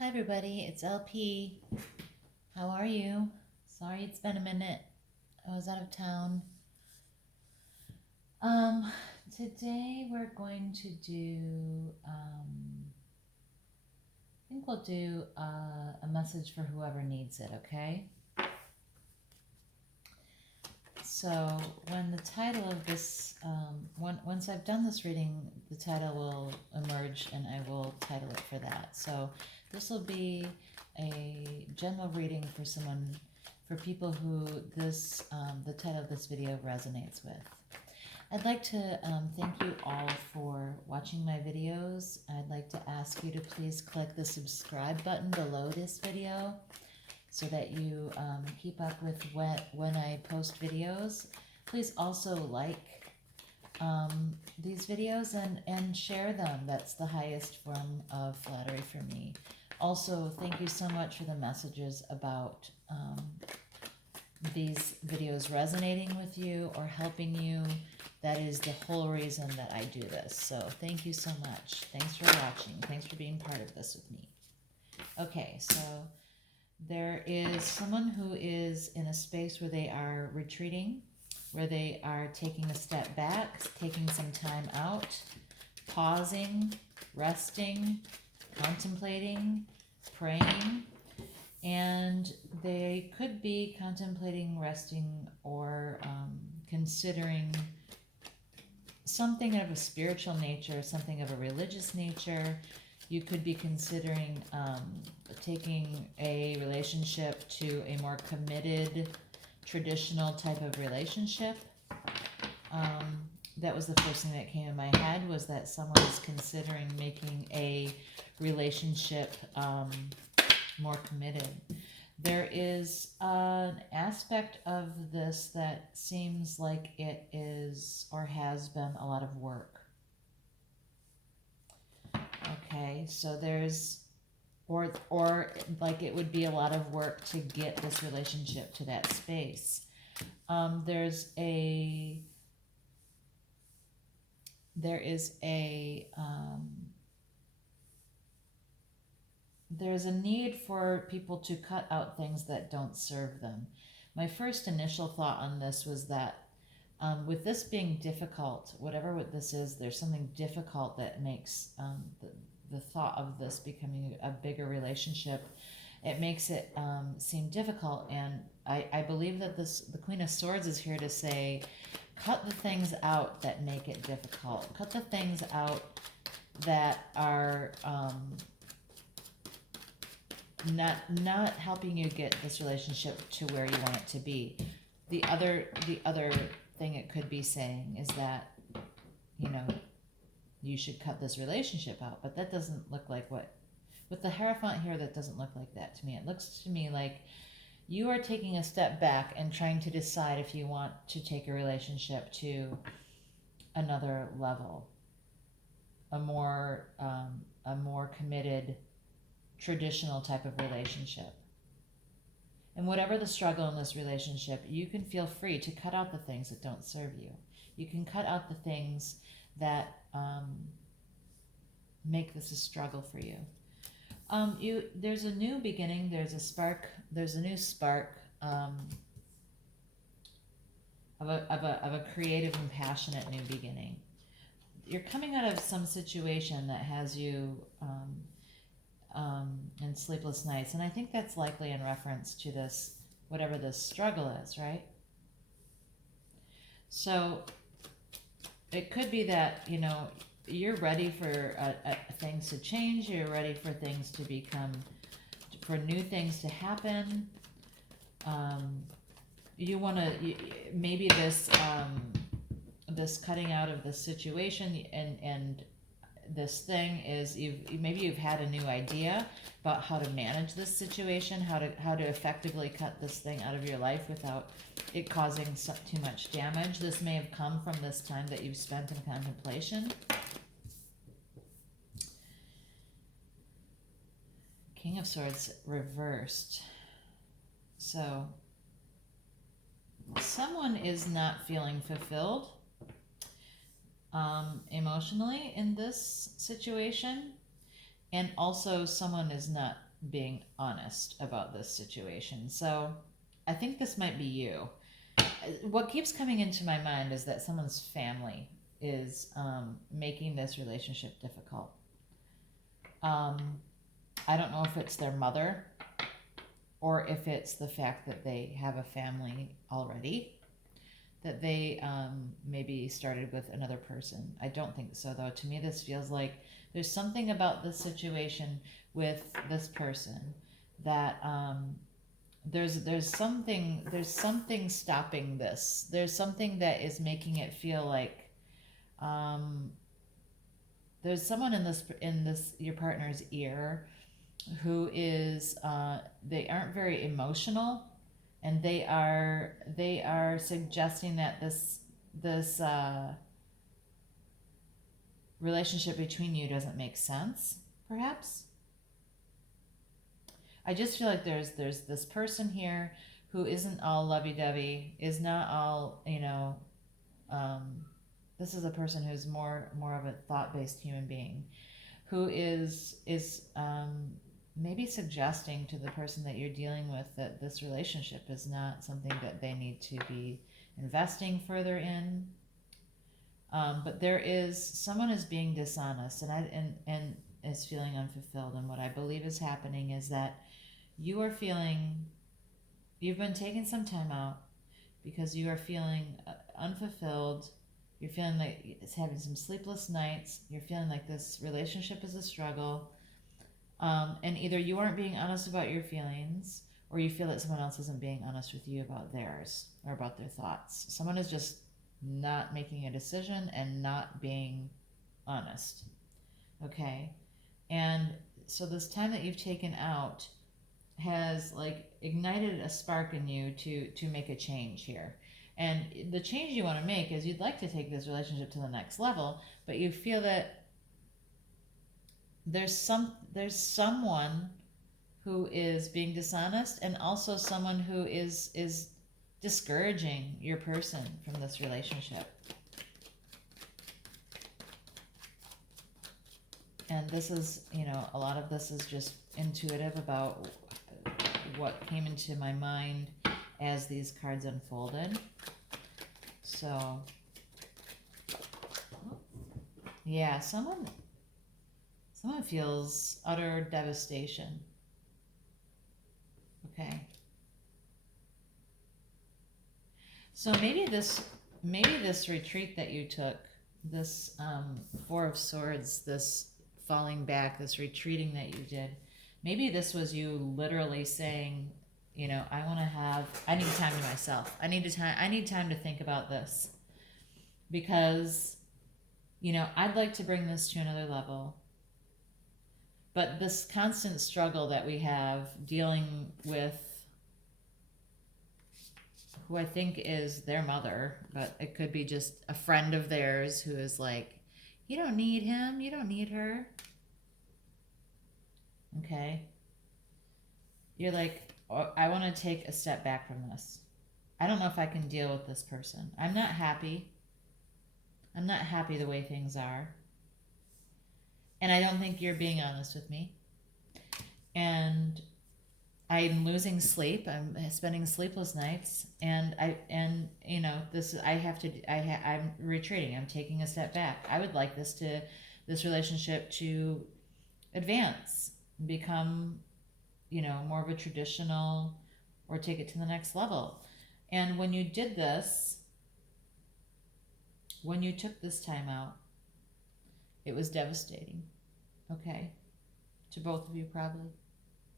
Hi everybody, it's LP. How are you? Sorry it's been a minute. I was out of town. Um, Today we're going to do, I think we'll do a message for whoever needs it, okay? So when the title of this, once I've done this reading, the title will emerge and I will title it for that. So this will be a general reading for someone, for people who this, the title of this video resonates with. I'd like to thank you all for watching my videos. I'd like to ask you to please click the subscribe button below this video so that you keep up with when I post videos. Please also like these videos and share them. That's the highest form of flattery for me. Also, thank you so much for the messages about these videos resonating with you or helping you. That is the whole reason that I do this. So thank you so much. Thanks for watching. Thanks for being part of this with me. Okay, so there is someone who is in a space where they are retreating, where they are taking a step back, taking some time out, pausing, resting, contemplating, praying, and they could be contemplating, resting, or considering something of a spiritual nature, something of a religious nature. You could be considering taking a relationship to a more committed, traditional type of relationship. That was the first thing that came in my head, was that someone is considering making a relationship more committed. There is an aspect of this that seems like it is or has been a lot of work. Okay, so there's, or like it would be a lot of work to get this relationship to that space. There's a need for people to cut out things that don't serve them. My first initial thought on this was that with this being difficult, whatever what this is, there's something difficult that makes the thought of this becoming a bigger relationship. It makes it seem difficult, and I believe that the Queen of Swords is here to say, cut the things out that make it difficult. Cut the things out that are not helping you get this relationship to where you want it to be. The other thing it could be saying is that, you should cut this relationship out, but that doesn't look like what, with the Hierophant here, that doesn't look like that to me. It looks to me like you are taking a step back and trying to decide if you want to take a relationship to another level, a more committed, traditional type of relationship. And whatever the struggle in this relationship, you can feel free to cut out the things that don't serve you. You can cut out the things that make this a struggle for you. There's a new beginning. There's a spark. There's a new spark of a creative and passionate new beginning. You're coming out of some situation that has you in sleepless nights, and I think that's likely in reference to this, whatever this struggle is, right? So it could be that you're ready for things to change. You're ready for things to become, for new things to happen. You want to, maybe this this cutting out of the situation and this thing is, maybe you've had a new idea about how to manage this situation, how to effectively cut this thing out of your life without it causing too much damage. This may have come from this time that you've spent in contemplation. King of Swords reversed. So someone is not feeling fulfilled emotionally in this situation, and also someone is not being honest about this situation. So I think this might be you. What keeps coming into my mind is that someone's family is making this relationship difficult. I don't know if it's their mother or if it's the fact that they have a family already, that they maybe started with another person. I don't think so, though. To me, this feels like there's something about this situation with this person that there's something stopping this. There's something that is making it feel like there's someone in this your partner's ear who is they aren't very emotional, and they are suggesting that this relationship between you doesn't make sense, perhaps. I just feel like there's this person here who isn't all lovey-dovey, is not all, this is a person who's more of a thought-based human being, who is maybe suggesting to the person that you're dealing with that this relationship is not something that they need to be investing further in. But someone is being dishonest, and is feeling unfulfilled. And what I believe is happening is that you've been taking some time out because you are feeling unfulfilled. You're feeling like it's having some sleepless nights. You're feeling like this relationship is a struggle. And either you aren't being honest about your feelings, or you feel that someone else isn't being honest with you about theirs or about their thoughts. Someone is just not making a decision and not being honest. Okay? And so this time that you've taken out has like ignited a spark in you to make a change here. And the change you want to make is you'd like to take this relationship to the next level, but you feel that there's someone who is being dishonest, and also someone who is discouraging your person from this relationship. And this is, a lot of this is just intuitive about what came into my mind as these cards unfolded. So, yeah, someone feels utter devastation. Okay. So maybe this retreat that you took, this Four of Swords, this falling back, this retreating that you did, maybe this was you literally saying, I need time to myself. I need time to think about this, because, I'd like to bring this to another level. But this constant struggle that we have dealing with who I think is their mother, but it could be just a friend of theirs who is like, you don't need him, you don't need her. Okay? You're like, oh, I want to take a step back from this. I don't know if I can deal with this person. I'm not happy. I'm not happy the way things are. And I don't think you're being honest with me. And I'm losing sleep. I'm spending sleepless nights, and I'm retreating. I'm taking a step back. I would like this relationship to advance, become, more of a traditional, or take it to the next level. And when you did this, when you took this time out, it was devastating. Okay, to both of you probably,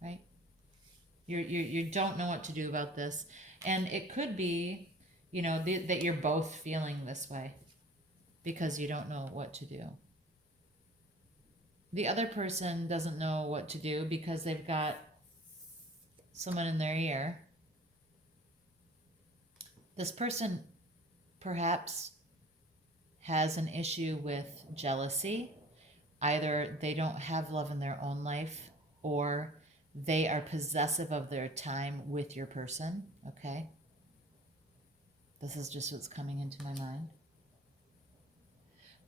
right? You don't know what to do about this, and it could be, that you're both feeling this way because you don't know what to do. The other person doesn't know what to do because they've got someone in their ear. This person perhaps has an issue with jealousy. Either they don't have love in their own life, or they are possessive of their time with your person. Okay? This is just what's coming into my mind.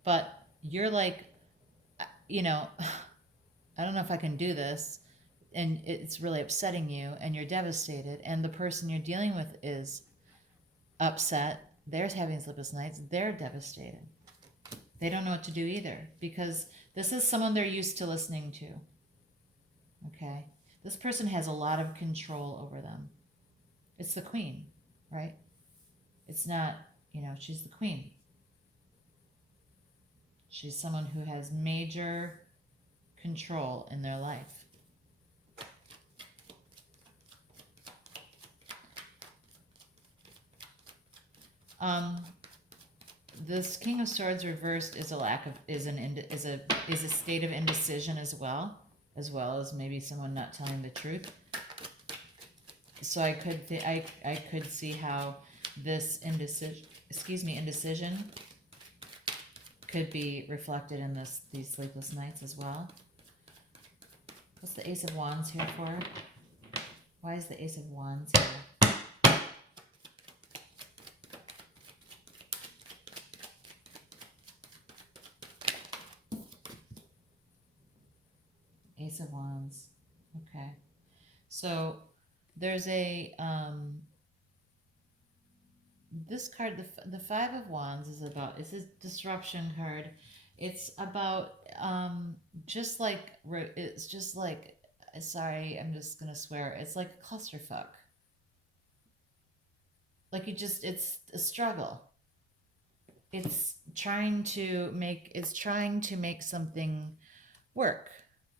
But you're like, I don't know if I can do this. and it's really upsetting you, and you're devastated, and the person you're dealing with is upset, they're having sleepless nights, they're devastated. They don't know what to do either, because this is someone they're used to listening to. Okay? This person has a lot of control over them. It's the queen, right? It's not, she's the queen. She's someone who has major control in their life. This King of Swords reversed is a state of indecision as well as maybe someone not telling the truth. So I could see how this indecision could be reflected in these sleepless nights as well. What's the Ace of Wands here for? Why is the Ace of Wands here? Ace of Wands. Okay. So there's a this card, the Five of Wands, it's a disruption card. It's about sorry, I'm just gonna swear, it's like a clusterfuck. Like it's a struggle. It's trying to make something work.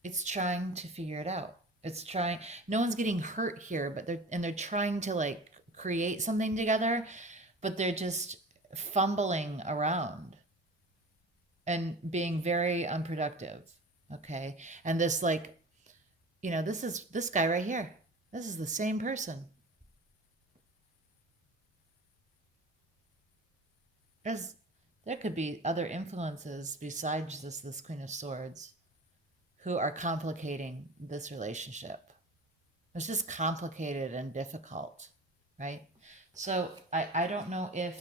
It's trying to figure it out. No one's getting hurt here, but they're trying to like create something together, but they're just fumbling around and being very unproductive. Okay. And this this guy right here. This is the same person. There could be other influences besides this Queen of Swords who are complicating this relationship. It's just complicated and difficult, right? So I don't know if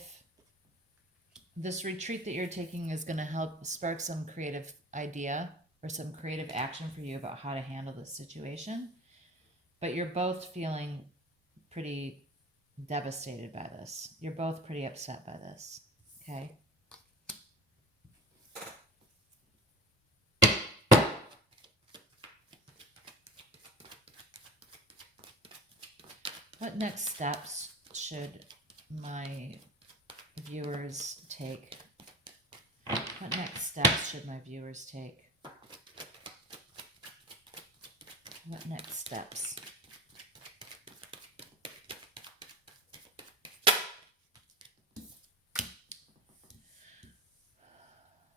this retreat that you're taking is going to help spark some creative idea or some creative action for you about how to handle this situation. But you're both feeling pretty devastated by this. You're both pretty upset by this, okay? What next steps should my viewers take? What next steps should my viewers take? What next steps?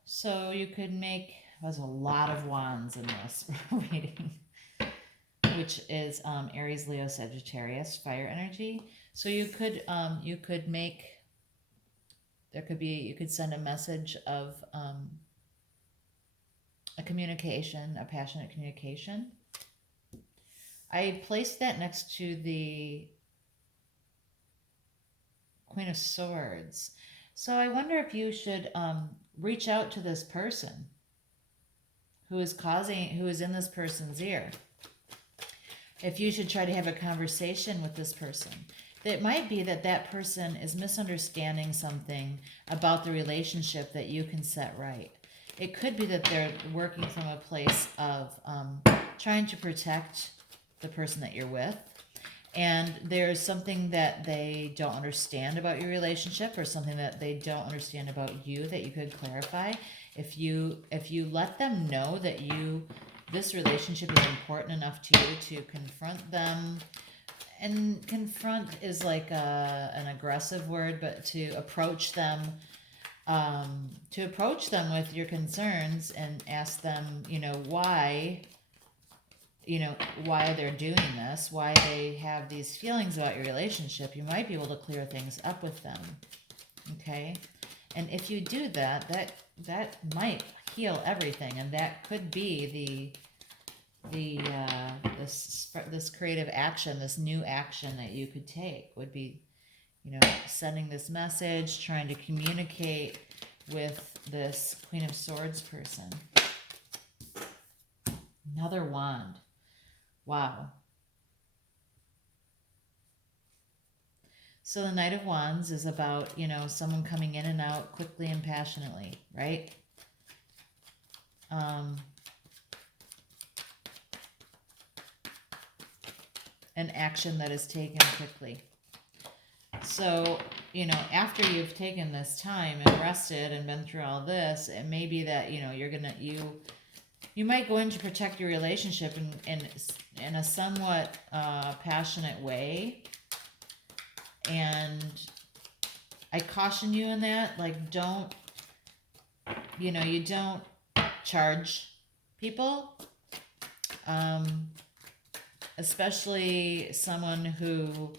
So you could make, there's a lot of wands in this reading, which is Aries, Leo, Sagittarius, fire energy. So you could you could send a message of a communication, a passionate communication. I placed that next to the Queen of Swords. So I wonder if you should reach out to this person who is in this person's ear. If you should try to have a conversation with this person. It might be that person is misunderstanding something about the relationship that you can set right. It could be that they're working from a place of trying to protect the person that you're with. And there's something that they don't understand about your relationship, or something that they don't understand about you that you could clarify. If you let them know that this relationship is important enough to you to confront them, and confront is like an aggressive word, but to approach them with your concerns and ask them, why they're doing this, why they have these feelings about your relationship. You might be able to clear things up with them. Okay? And if you do that might heal everything, and that could be this creative action, this new action that you could take would be, sending this message, trying to communicate with this Queen of Swords person. Another wand. Wow. So the Knight of Wands is about, someone coming in and out quickly and passionately, right? An action that is taken quickly. So, after you've taken this time and rested and been through all this, it may be that, you might go in to protect your relationship in a somewhat passionate way. And I caution you in that, like, you don't charge people, especially someone who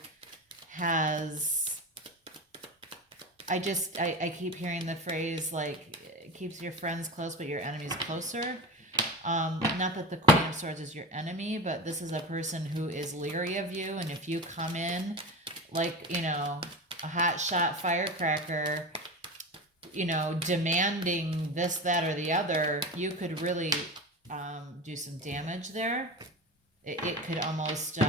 has, I keep hearing the phrase, like, it keeps your friends close but your enemies closer. Not that the Queen of Swords is your enemy, but this is a person who is leery of you, and if you come in like, a hot shot firecracker, demanding this, that, or the other, you could really do some damage there. It could almost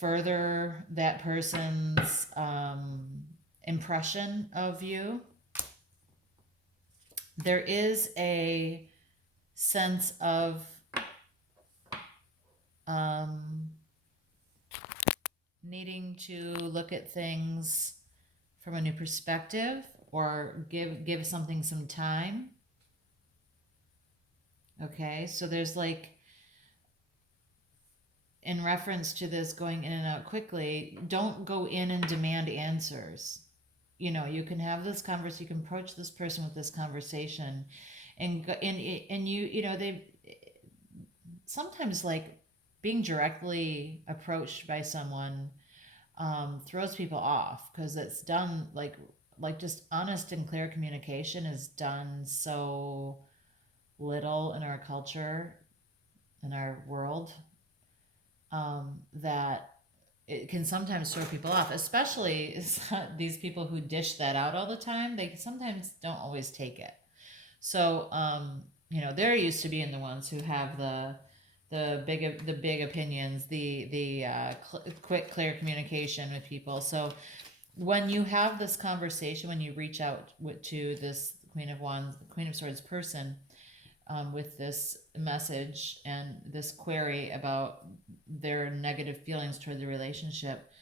further that person's impression of you. There is a sense of needing to look at things from a new perspective, or give something some time. Okay, so there's, like, in reference to this going in and out quickly, don't go in and demand answers. You can have this conversation, you can approach this person with this conversation, and they sometimes, like, being directly approached by someone throws people off, because it's done like just honest and clear communication is done so little in our culture, in our world, that it can sometimes throw people off, especially these people who dish that out all the time. They sometimes don't always take it. So, they're used to being the ones who have the big opinions, the quick, clear communication with people. So when you have this conversation, when you reach out to this Queen of Wands, Queen of Swords person, with this message and this query about their negative feelings toward the relationship,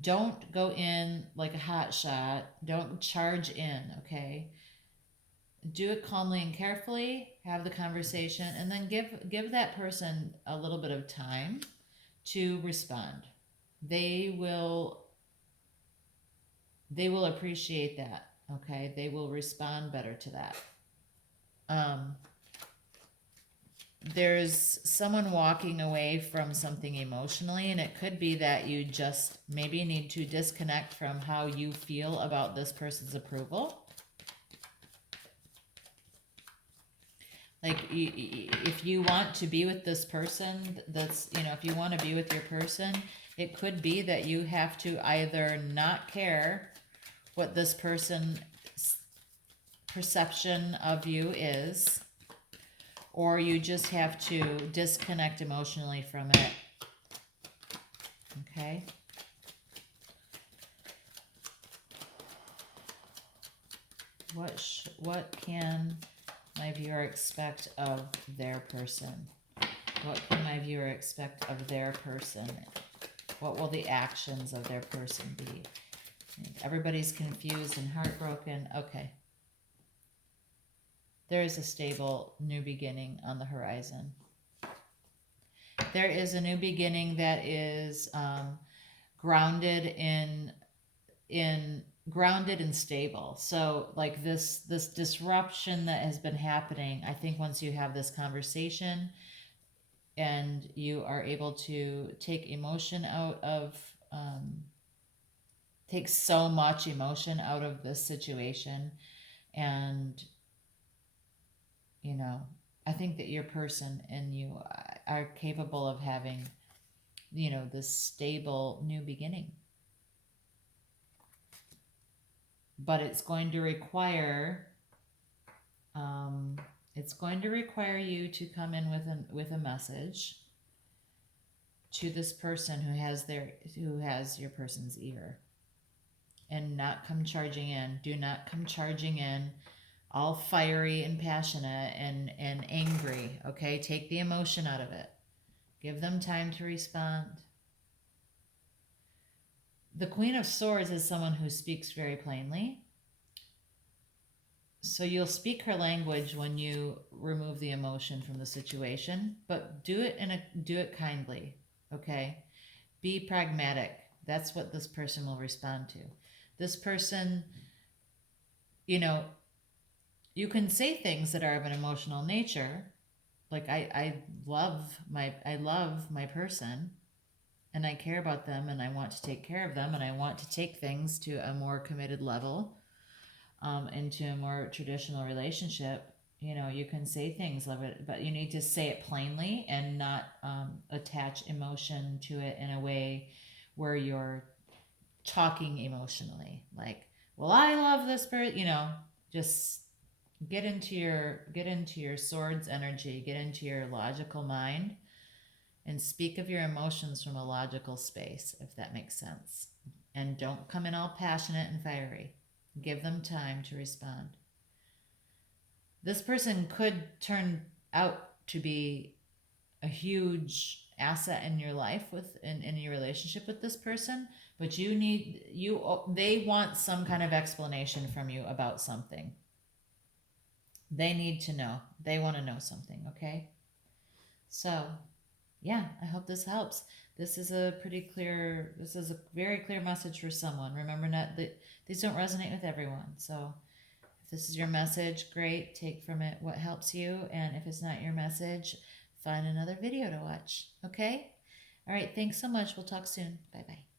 don't go in like a hot shot. Don't charge in, okay? Do it calmly and carefully, have the conversation, and then give that person a little bit of time to respond. They will appreciate that, okay? They will respond better to that. There's someone walking away from something emotionally, and it could be that you just maybe need to disconnect from how you feel about this person's approval. Like, if you want to be with this person, if you want to be with your person, it could be that you have to either not care what this person's perception of you is, or you just have to disconnect emotionally from it. Okay? What can my viewer expect of their person? What can my viewer expect of their person? What will the actions of their person be? Everybody's confused and heartbroken. Okay. There is a stable new beginning on the horizon. There is a new beginning that is grounded and stable. So, like, this disruption that has been happening, I think once you have this conversation and you are able to take emotion out of take so much emotion out of this situation, and I think that your person and you are capable of having this stable new beginning. But it's going to require It's going to require you to come in with a message to this person who has your person's ear, and not come charging in. Do not come charging in all fiery and passionate and angry. Okay, take the emotion out of it. Give them time to respond. The Queen of Swords is someone who speaks very plainly. So you'll speak her language when you remove the emotion from the situation, but do it kindly, okay? Be pragmatic. That's what this person will respond to. This person, you know, you can say things that are of an emotional nature. Like I love my person, and I care about them, and I want to take care of them, and I want to take things to a more committed level, into a more traditional relationship. You know, you can say things of it, but you need to say it plainly and not attach emotion to it in a way where you're talking emotionally. Like, well, I love this person. You know, just get into your swords energy, get into your logical mind, and speak of your emotions from a logical space, if that makes sense. And don't come in all passionate and fiery. Give them time to respond. This person could turn out to be a huge asset in your life in your relationship with this person, but they want some kind of explanation from you about something. They need to know. They want to know something, okay? So, yeah, I hope this helps. This is a very clear message for someone. Remember, not that these don't resonate with everyone. So, if this is your message, great. Take from it what helps you. And if it's not your message, find another video to watch. Okay? All right. Thanks so much. We'll talk soon. Bye bye.